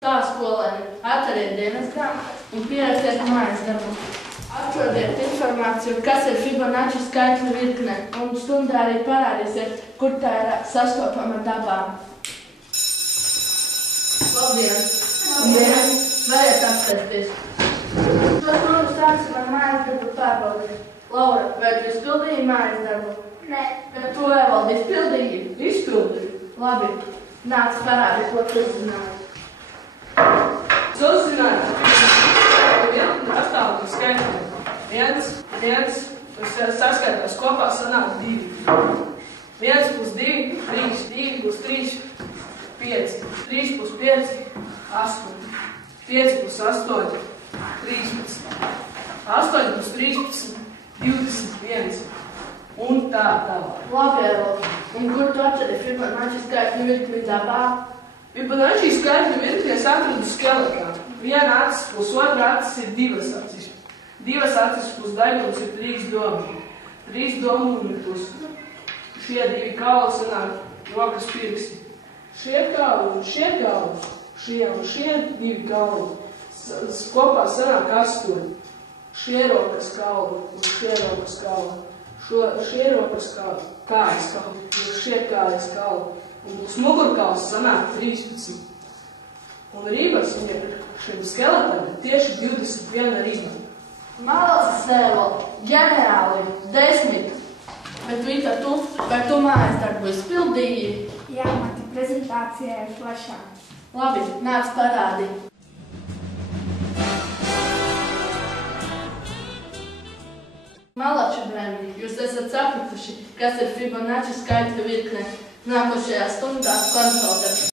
Tā skolēni, atveriet dienas grāmatu un pierakstiet mājas darbu. Atrodiet informāciju, kas ir Fibonacci skaitļu virkne, un stundā arī parādīsiet, kur tā ir sastopama dabā. Labdien! Labdien! Variet apsēsties. Šo stundu sāksim ar mājas darbu pārbaudi. Laura, vai tu izpildīji mājas darbu? Nē. Bet tu, Evaldi, izpildīji? Izpildīju. Labi. Nāc parādi, ko tu uzzināji. Es uzzināju, ka sastāv no skaitļiem. 1, kas saskaitās kopā sanāk 2. 1 plus 2, 3, 2 plus 3, 5. 3 plus 5, 8. 5 plus 8, 13. 8 plus 13, 21. Un tā tālāk. Labi, Evaldi. Un kur tu atceri Fibonacci skaitļu virkni dabā? Fibonacci skaitļu virknes atradu skeletā. Viena acis plus otra acis ir 2 acis. 2 acis plus daļums ir 3 domi. 3 domi plus šie 2 kauli sanāk rokas pirksti. Šie kauli un šie kauli, šie un šie 2 kauli kopā sanāk 8. Šie rokas kauli un šie rokas kauli. Šie rokas kājas kauli un šie kājas kauli. Un plus mugurkauls sanāk 13. Un ribas viņam šim skeletam ir tieši 21 riba. Malacis, Evaldi, ģenerāli, 10. Bet Vita, vai tu mājas darbu izpildīji? Jā, mati prezentācijā ir plašāk. Labi, nāc parādi. Malači, bērni, jūs esat sapratuši, kas ir Fibonacci skaitļu virkne. Nākošajā stundā konsultēsim.